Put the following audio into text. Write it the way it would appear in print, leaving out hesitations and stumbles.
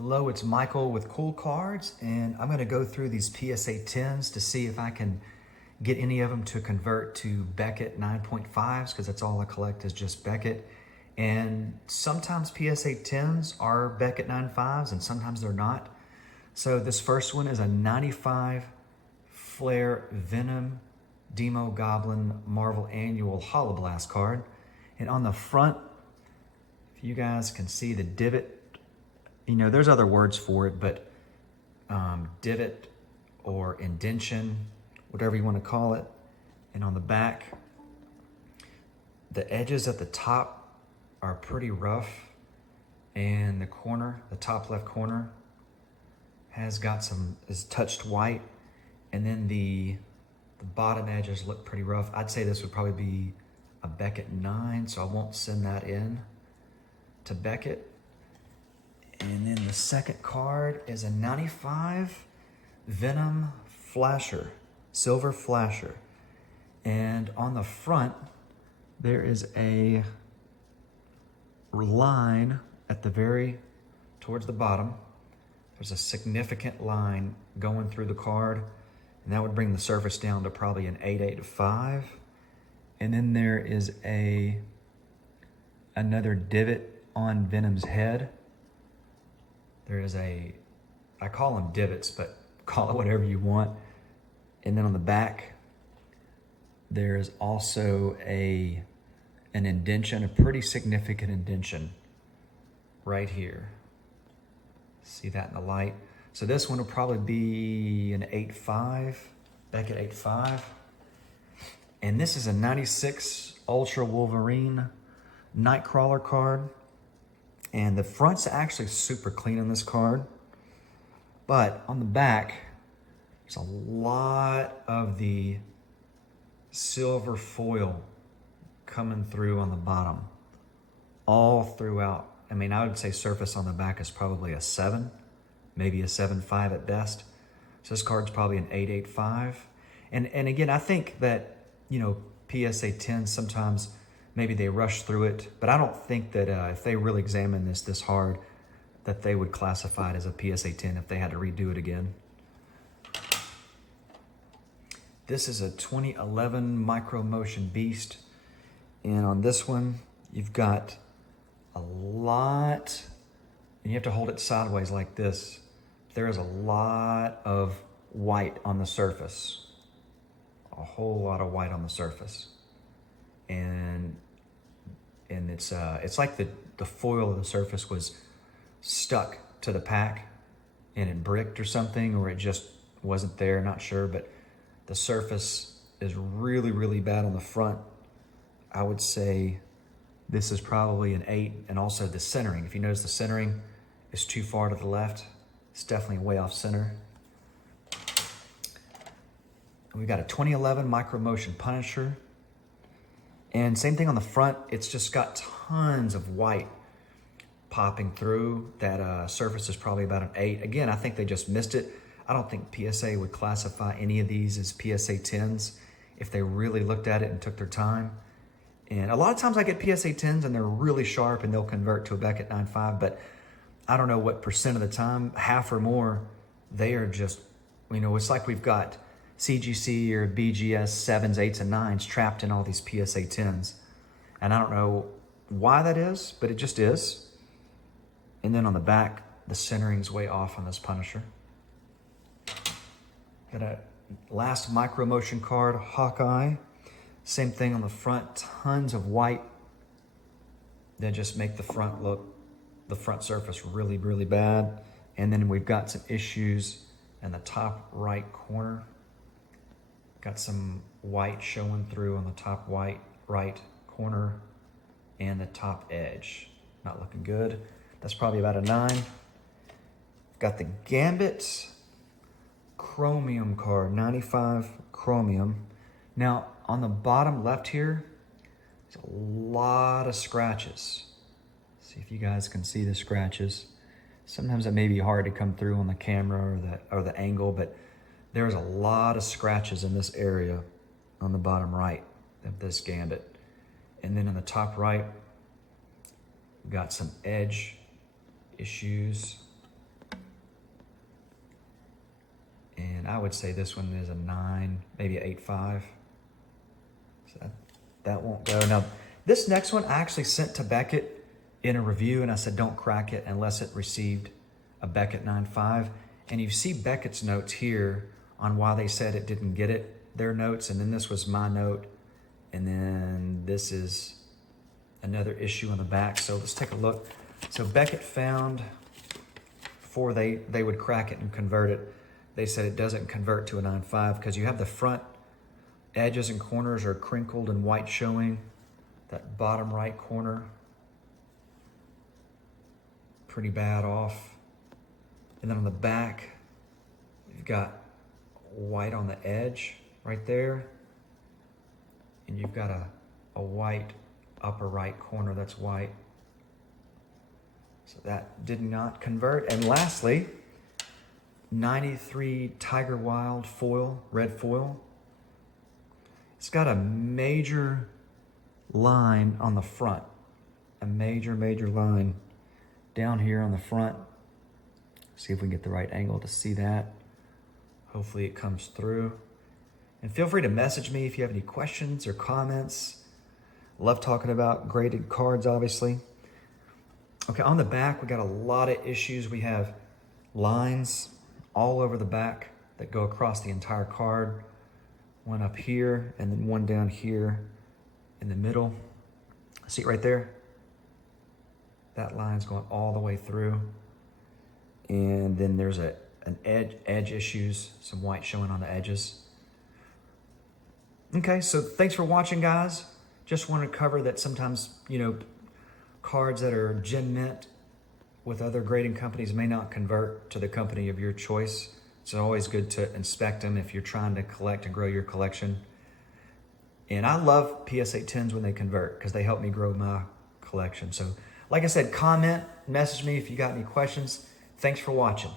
Hello, it's Michael with Cool Cards, and I'm going to go through these PSA 10s to see if I can get any of them to convert to Beckett 9.5s, because that's all I collect is just Beckett. And sometimes PSA 10s are Beckett 9.5s and sometimes they're not. So this first one is a 95 Flair Venom Demo Goblin Marvel Annual Holoblast card. And on the front, if you guys can see the divot, you know, there's other words for it, but divot or indention, whatever you want to call it. And on the back, the edges at the top are pretty rough, and the corner, the top left corner, is touched white, and then the bottom edges look pretty rough. I'd say this would probably be a Beckett 9, so I won't send that in to Beckett. And then the second card is a 95 Venom Flasher, Silver Flasher. And on the front, there is a line at the towards the bottom. There's a significant line going through the card, and that would bring the surface down to probably an 885. And then there is another divot on Venom's head. There is I call them divots, but call it whatever you want. And then on the back, there's also an indention, a pretty significant indention right here. See that in the light? So this one will probably be an 8.5, Beckett 8.5. And this is a 96 Ultra Wolverine Nightcrawler card. And the front's actually super clean on this card. But on the back, there's a lot of the silver foil coming through on the bottom, all throughout. I mean, I would say surface on the back is probably a 7, maybe a 7.5 at best. So this card's probably an 8.85. And again, I think that, you know, PSA 10 sometimes maybe they rush through it, but I don't think that if they really examine this hard, that they would classify it as a PSA 10 if they had to redo it again. This is a 2011 Micro Motion Beast. And on this one, you've got a lot, and you have to hold it sideways like this. There is a lot of white on the surface. A whole lot of white on the surface. And it's like the foil of the surface was stuck to the pack and it bricked or something, or it just wasn't there, not sure, but the surface is really, really bad on the front. I would say this is probably an 8, and also the centering. If you notice, the centering is too far to the left. It's definitely way off center. We've got a 2011 Micro Motion Punisher. And same thing on the front, it's just got tons of white popping through. That surface is probably about an 8. Again, I think they just missed it. I don't think PSA would classify any of these as PSA 10s if they really looked at it and took their time. And a lot of times I get PSA 10s and they're really sharp and they'll convert to a Beckett 9.5, but I don't know what percent of the time, half or more, they are just, you know, it's like we've got CGC or BGS 7s, 8s, and 9s trapped in all these PSA 10s. And I don't know why that is, but it just is. And then on the back, the centering's way off on this Punisher. Got a last Micro Motion card, Hawkeye. Same thing on the front, tons of white that just make the front surface really, really bad. And then we've got some issues in the top right corner. Got some white showing through on the top right corner and the top edge. Not looking good. That's probably about a 9. Got the Gambit Chromium card, 95 Chromium. Now, on the bottom left here, there's a lot of scratches. See if you guys can see the scratches. Sometimes it may be hard to come through on the camera or the angle, but there's a lot of scratches in this area on the bottom right of this Gambit. And then in the top right, we've got some edge issues. I would say this one is a 9, maybe an 8.5. So that won't go. Now, this next one I actually sent to Beckett in a review, and I said don't crack it unless it received a Beckett 9.5. And you see Beckett's notes here on why they said it didn't get it, their notes, and then this was my note, and then this is another issue on the back. So let's take a look. So Beckett found, before they would crack it and convert it, they said it doesn't convert to a 9.5 because you have the front edges and corners are crinkled and white showing. That bottom right corner, pretty bad off. And then on the back, you've got white on the edge right there. And you've got a white upper right corner that's white. So that did not convert. And lastly, 93 Tiger Wild foil, red foil. It's got a major line on the front. A major line down here on the front. See if we can get the right angle to see that. Hopefully it comes through. And feel free to message me if you have any questions or comments. Love talking about graded cards, obviously. Okay, on the back, we got a lot of issues. We have lines all over the back that go across the entire card. One up here, and then one down here in the middle. See it right there? That line's going all the way through. And then there's an edge issues, some white showing on the edges. Okay, so thanks for watching, guys. Just wanted to cover that sometimes, cards that are gem mint with other grading companies may not convert to the company of your choice. It's always good to inspect them if you're trying to collect and grow your collection. And I love PSA 10s when they convert because they help me grow my collection. So like I said, comment, message me if you got any questions. Thanks for watching.